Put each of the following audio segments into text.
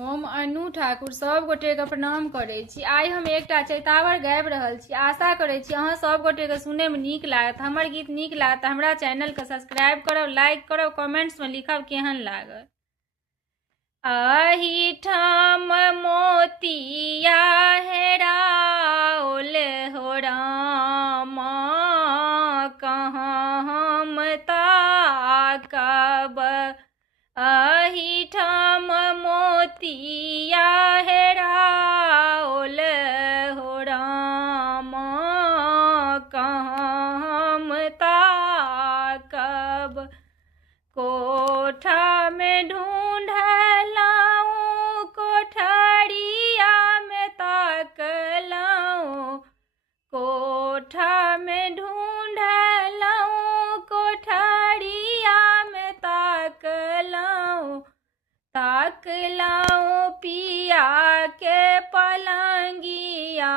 हम अनु ठाकुर सब गोटे के प्रणाम करै छी। आइ हम एकटा चैतावर गाबि रहल छी। आशा करै छी अहाँ सब गोटे के सुनय में नीक लागत। हमर गीत नीक लागत हमरा चैनल के सब्सक्राइब करब, लाइक करब, कमेंट्स में लिखब केहन लागल। आही ठाम मोतिया हेराओल हो रामा, कहाँ हम ताकब। आही ठाम मोतिया हेराओल हो रामा, कहाँ हम ताकब। कोठा में ढूंढलऊं, कोठरिया में ताकलऊं। कोठा में ढूंढलऊं, कोठरिया में ताकलऊं। ताकलऊं पिया के पलंगिया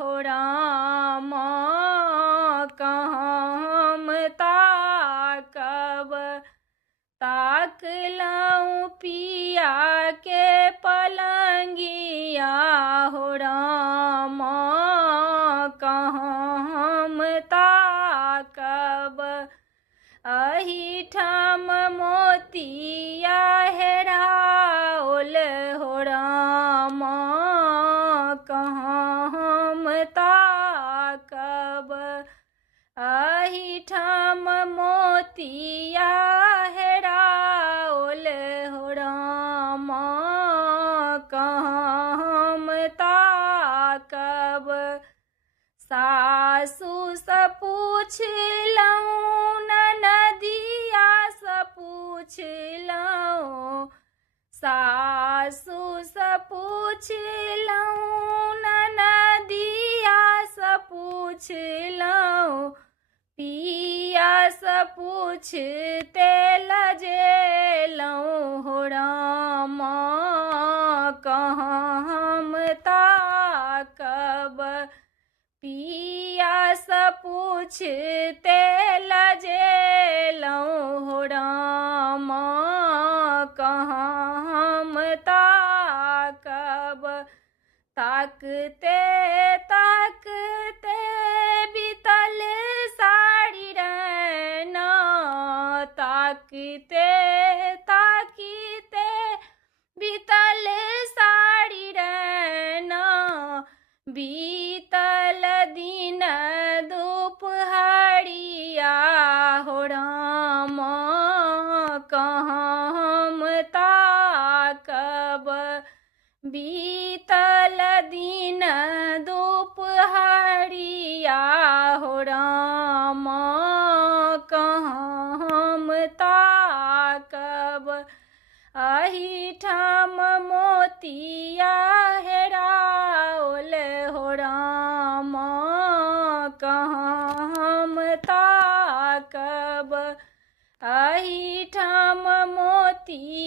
हो रामा, कहाँ हम ताकब। ताकलऊं पिया के पलंगिया हो रामा, कहाँ हम ताकब। अही ठाम मोतिया हेराओल हो रामा, कहाँ हम ताकब। अही ठाम मोतिया हेराओल हो रामा, कहाँ हम ताकब। सासु से पूछलऊं, ननदिया से पूछलऊं। सासु से पूछलऊं, ननदिया से पूछलऊं। पिया से पूछते लजेलऊं हो रामा, कहाँ हम ताकब। पिया से पूछते लजेलऊं हो रामा, कहाँ हम ताकब। ताकते ताकते बीतल सारी रैना, ताकते ताकते बीतल सारी रैना। बीतल दिन दुपहरिया हो रामा, कहाँ हम ताकब। बीतल दिन दुपहरिया हो रामा, कहाँ हम ताकब। अही ठाम मोतिया हेराओल हो रामा, कहाँ हम ताकब। अही ठाम मोती